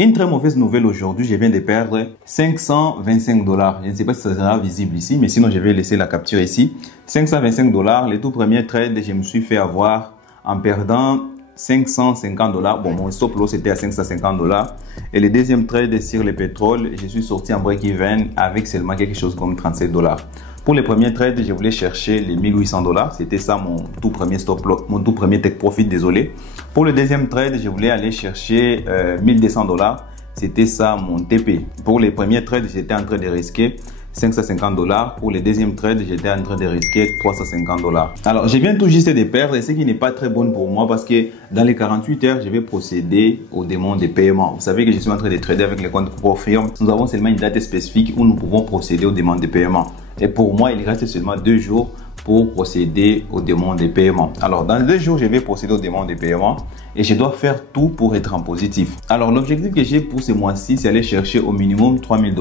Une très mauvaise nouvelle aujourd'hui, je viens de perdre 525 $. Je ne sais pas si ça sera visible ici, mais sinon je vais laisser la capture ici. 525 $, les tout premiers trades, je me suis fait avoir en perdant 550 $. Bon, mon stop loss était à 550 $. Et le deuxième trade sur le pétrole, je suis sorti en break-even avec seulement quelque chose comme 37 $. Pour les premiers trades, je voulais chercher les 1800 $. C'était ça mon tout premier stop loss, mon tout premier take profit, désolé. Pour le deuxième trade, je voulais aller chercher 1200 $. C'était ça mon TP. Pour les premiers trades, j'étais en train de risquer 550 $. Pour le deuxième trade, j'étais en train de risquer 350 $. Alors, je viens tout juste de perdre, et ce qui n'est pas très bon pour moi parce que dans les 48 heures, je vais procéder au demande de paiement. Vous savez que je suis en train de trader avec les comptes propres firmes. Nous avons seulement une date spécifique où nous pouvons procéder aux demandes de paiement. Et pour moi, il reste seulement 2 jours pour procéder aux demandes de paiement. Alors, dans 2 jours, je vais procéder aux demandes de paiement et je dois faire tout pour être en positif. Alors, l'objectif que j'ai pour ce mois-ci, c'est aller chercher au minimum 3000 $.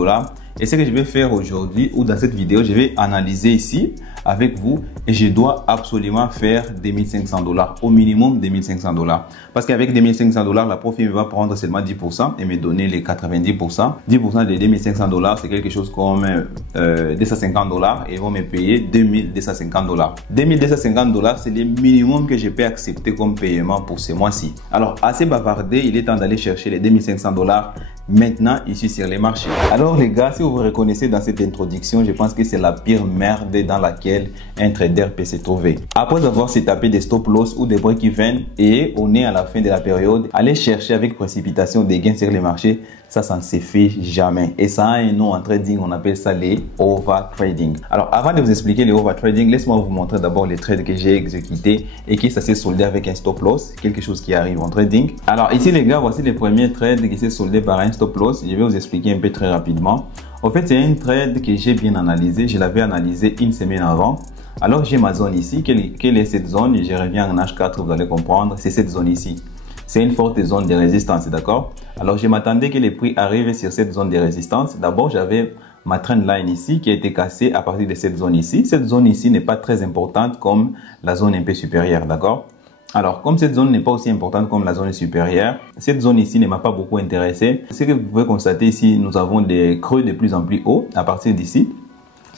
Et ce que je vais faire aujourd'hui ou dans cette vidéo, je vais analyser ici avec vous et je dois absolument faire 2500 $, au minimum 2500 $. Parce qu'avec 2500 $, la profit va prendre seulement 10% et me donner les 90%. 10% de 2500 $, c'est quelque chose comme 250 $ et ils vont me payer 2250 $. 2250 $, c'est le minimum que je peux accepter comme paiement pour ce mois-ci. Alors, assez bavardé, il est temps d'aller chercher les 2500 $ maintenant ici sur les marchés. Alors les gars, si vous vous reconnaissez dans cette introduction, je pense que c'est la pire merde dans laquelle un trader peut se trouver. Après avoir se tapé des stop loss ou des break-even et on est à la fin de la période, aller chercher avec précipitation des gains sur les marchés, ça ne se fait jamais. Et ça a un nom en trading, on appelle ça les over-trading. Alors avant de vous expliquer les over-trading, laissez-moi vous montrer d'abord les trades que j'ai exécutés et que ça s'est soldé avec un stop loss, quelque chose qui arrive en trading. Alors ici les gars, voici les premiers trades qui s'est soldé par un stop loss. Je vais vous expliquer un peu très rapidement. En fait, c'est un trade que j'ai bien analysé. Je l'avais analysé une semaine avant. Alors j'ai ma zone ici. Quelle est cette zone? Je reviens en H4, vous allez comprendre. C'est cette zone ici. C'est une forte zone de résistance, d'accord? Alors, je m'attendais que les prix arrivent sur cette zone de résistance. D'abord, j'avais ma trend line ici qui a été cassée à partir de cette zone ici. Cette zone ici n'est pas très importante comme la zone un peu supérieure, d'accord? Alors, comme cette zone n'est pas aussi importante comme la zone supérieure, cette zone ici ne m'a pas beaucoup intéressé. Ce que vous pouvez constater ici, nous avons des creux de plus en plus hauts à partir d'ici.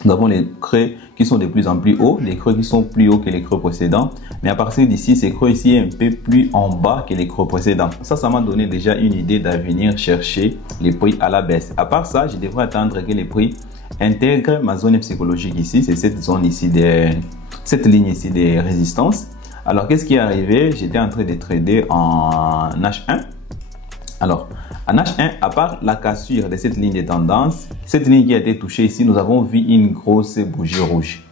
Nous avons les creux qui sont de plus en plus hauts, les creux qui sont plus hauts que les creux précédents. Mais à partir d'ici, ces creux ici un peu plus en bas que les creux précédents. Ça m'a donné déjà une idée d'à venir chercher les prix à la baisse. À part ça, je devrais attendre que les prix intègrent ma zone psychologique ici. C'est cette zone ici, cette ligne ici de résistance. Alors, qu'est-ce qui est arrivé? J'étais en train de trader en H1. Alors, en H1, à part la cassure de cette ligne de tendance, cette ligne qui a été touchée ici, nous avons vu une grosse bougie rouge.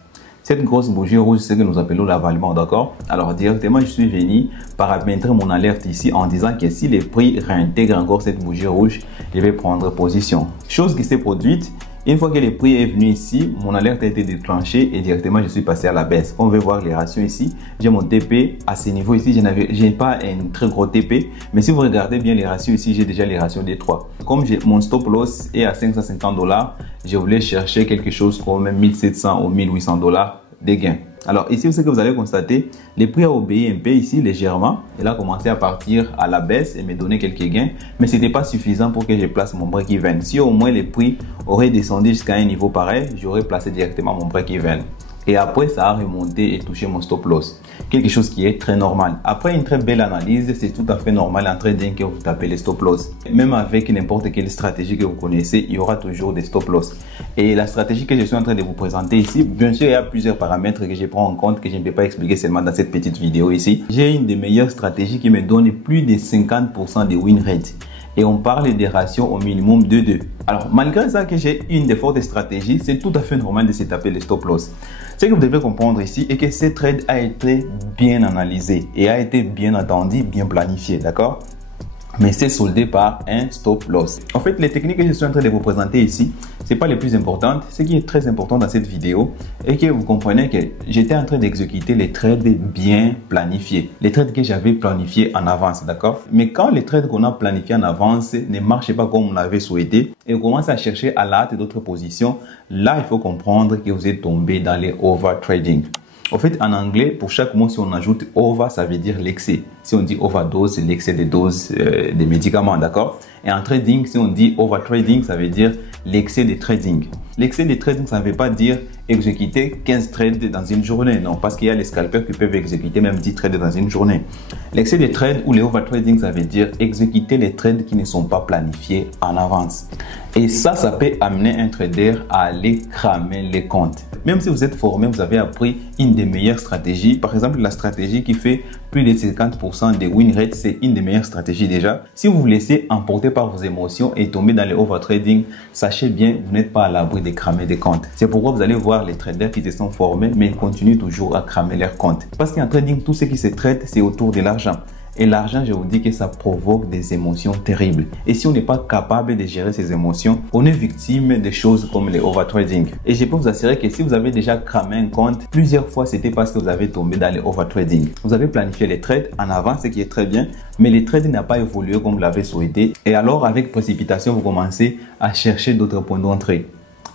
Cette grosse bougie rouge, c'est ce que nous appelons l'avalement, d'accord? Alors, directement, je suis venu paramétrer mon alerte ici en disant que si les prix réintègrent encore cette bougie rouge, je vais prendre position. Chose qui s'est produite. Une fois que le prix est venu ici, mon alerte a été déclenchée et directement je suis passé à la baisse. On veut voir les ratios ici. J'ai mon TP à ce niveau ici. Je n'ai pas un très gros TP, mais si vous regardez bien les ratios ici, j'ai déjà les ratios des 3. Comme mon stop loss est à 550 $, je voulais chercher quelque chose comme 1700 ou 1800 $ de gains. Alors ici, ce que vous allez constater, le prix a obéi un peu ici légèrement. Il a commencé à partir à la baisse et me donner quelques gains. Mais ce n'était pas suffisant pour que je place mon break-even. Si au moins les prix auraient descendu jusqu'à un niveau pareil, j'aurais placé directement mon break-even. Et après, ça a remonté et touché mon stop loss. Quelque chose qui est très normal. Après une très belle analyse, c'est tout à fait normal en trading que vous tapez les stop loss. Même avec n'importe quelle stratégie que vous connaissez, il y aura toujours des stop loss. Et la stratégie que je suis en train de vous présenter ici, bien sûr, il y a plusieurs paramètres que je prends en compte que je ne peux pas expliquer seulement dans cette petite vidéo ici. J'ai une des meilleures stratégies qui me donne plus de 50% de win rate. Et on parle des ratios au minimum de 2. Alors, malgré ça que j'ai une des fortes stratégies, c'est tout à fait normal de se taper les stop loss. Ce que vous devez comprendre ici est que ce trade a été bien analysé et a été bien attendu, bien planifié, d'accord? Mais c'est soldé par un stop loss. En fait, les techniques que je suis en train de vous présenter ici, ce n'est pas les plus importantes. Ce qui est très important dans cette vidéo est que vous comprenez que j'étais en train d'exécuter les trades bien planifiés. Les trades que j'avais planifiés en avance, d'accord? Mais quand les trades qu'on a planifiés en avance ne marchent pas comme on l'avait souhaité et on commence à chercher à la hâte d'autres positions, là, il faut comprendre que vous êtes tombé dans les over-trading. En fait, en anglais, pour chaque mot, si on ajoute over, ça veut dire l'excès. Si on dit overdose, c'est l'excès de doses des médicaments, d'accord? Et en trading, si on dit overtrading, ça veut dire l'excès de trading. L'excès de trading, ça ne veut pas dire exécuter 15 trades dans une journée. Non, parce qu'il y a les scalpers qui peuvent exécuter même 10 trades dans une journée. L'excès de trade ou les overtrading, ça veut dire exécuter les trades qui ne sont pas planifiés en avance. Et ça peut amener un trader à aller cramer les comptes. Même si vous êtes formé, vous avez appris une des meilleures stratégies. Par exemple, la stratégie qui fait plus de 50% des win rates, c'est une des meilleures stratégies déjà. Si vous vous laissez emporter par vos émotions et tomber dans les overtrading, sachez bien, vous n'êtes pas à l'abri de cramer des comptes. C'est pourquoi vous allez voir les traders qui se sont formés, mais ils continuent toujours à cramer leurs comptes. Parce qu'en trading, tout ce qui se traite, c'est autour de l'argent. Et l'argent, je vous dis que ça provoque des émotions terribles. Et si on n'est pas capable de gérer ces émotions, on est victime de choses comme les overtrading. Et je peux vous assurer que si vous avez déjà cramé un compte, plusieurs fois, c'était parce que vous avez tombé dans les overtrading. Vous avez planifié les trades en avant, ce qui est très bien, mais les trades n'ont pas évolué comme vous l'avez souhaité. Et alors, avec précipitation, vous commencez à chercher d'autres points d'entrée.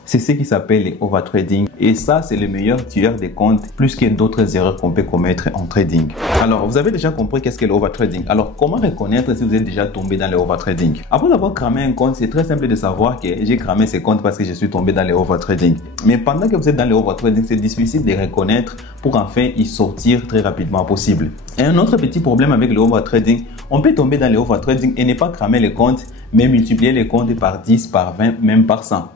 C'est ce qui s'appelle les overtrading et ça c'est le meilleur tueur des comptes plus que d'autres erreurs qu'on peut commettre en trading. Alors vous avez déjà compris qu'est-ce que l'overtrading. Alors comment reconnaître si vous êtes déjà tombé dans les overtrading? Après avoir cramé un compte, c'est très simple de savoir que j'ai cramé ce compte parce que je suis tombé dans les overtrading. Mais pendant que vous êtes dans les overtrading, c'est difficile de reconnaître pour enfin y sortir très rapidement possible. Et un autre petit problème avec le overtrading, on peut tomber dans les overtrading et ne pas cramer les comptes, mais multiplier les comptes par 10, par 20, même par 100.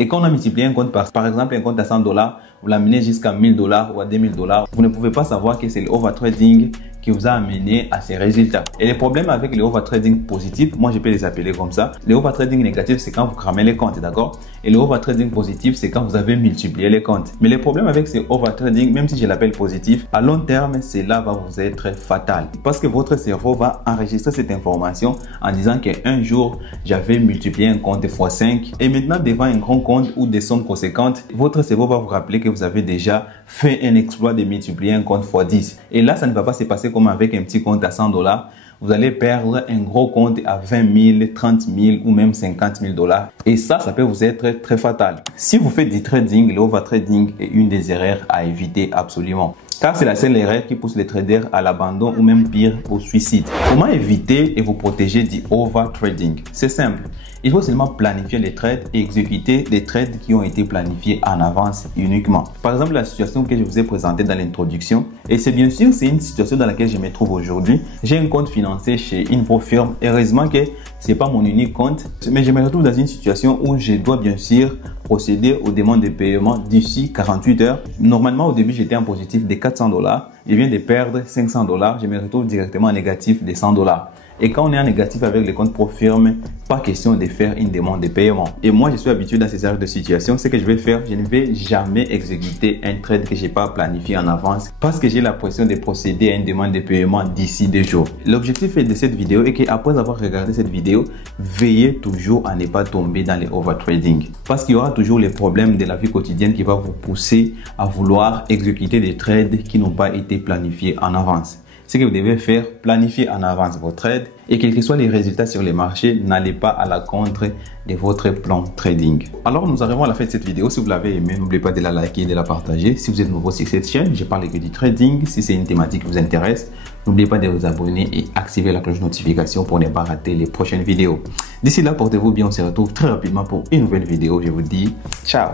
Et quand on a multiplié un compte par exemple un compte à $100, vous l'amenez jusqu'à $1000 ou à $2000, vous ne pouvez pas savoir que c'est le overtrading qui vous a amené à ces résultats. Et les problèmes avec les overtrading positifs, moi je peux les appeler comme ça. Les overtrading négatifs, c'est quand vous cramez les comptes, d'accord? Et le overtrading positif, c'est quand vous avez multiplié les comptes. Mais les problèmes avec ces overtrading, même si je l'appelle positif, à long terme, cela va vous être fatal. Parce que votre cerveau va enregistrer cette information en disant qu'un jour, j'avais multiplié un compte x 5 et maintenant devant un grand compte ou des sommes conséquentes, votre cerveau va vous rappeler que vous avez déjà fait un exploit de multiplier un compte x 10. Et là, ça ne va pas se passer comme avec un petit compte à $100. Vous allez perdre un gros compte à 20 000, 30 000 ou même 50 000 $. Et ça peut vous être très fatal. Si vous faites du trading, l'overtrading est une des erreurs à éviter absolument. Car c'est la seule erreur qui pousse les traders à l'abandon ou même pire au suicide. Comment éviter et vous protéger du overtrading? C'est simple. Il faut seulement planifier les trades et exécuter les trades qui ont été planifiés en avance uniquement. Par exemple, la situation que je vous ai présentée dans l'introduction, et c'est bien sûr, c'est une situation dans laquelle je me trouve aujourd'hui. J'ai un compte financé chez une firme. Heureusement que c'est pas mon unique compte, mais je me retrouve dans une situation où je dois bien sûr procéder aux demandes de paiement d'ici 48 heures. Normalement, au début, j'étais en positif de $400. Je viens de perdre $500. Je me retrouve directement en négatif de $100. Et quand on est en négatif avec les comptes firme, pas question de faire une demande de paiement. Et moi, je suis habitué dans ces genres de situation. Ce que je vais faire, je ne vais jamais exécuter un trade que je n'ai pas planifié en avance parce que j'ai la pression de procéder à une demande de paiement d'ici 2 jours. L'objectif de cette vidéo est qu'après avoir regardé cette vidéo, veillez toujours à ne pas tomber dans les overtrading. Parce qu'il y aura toujours les problèmes de la vie quotidienne qui vont vous pousser à vouloir exécuter des trades qui n'ont pas été planifiés en avance. Ce que vous devez faire, planifier en avance vos trades et quels que soient les résultats sur les marchés, n'allez pas à la contre de votre plan trading. Alors nous arrivons à la fin de cette vidéo. Si vous l'avez aimé, n'oubliez pas de la liker et de la partager. Si vous êtes nouveau sur cette chaîne, je parle que du trading. Si c'est une thématique qui vous intéresse, n'oubliez pas de vous abonner et activer la cloche de notification pour ne pas rater les prochaines vidéos. D'ici là, portez-vous bien. On se retrouve très rapidement pour une nouvelle vidéo. Je vous dis ciao.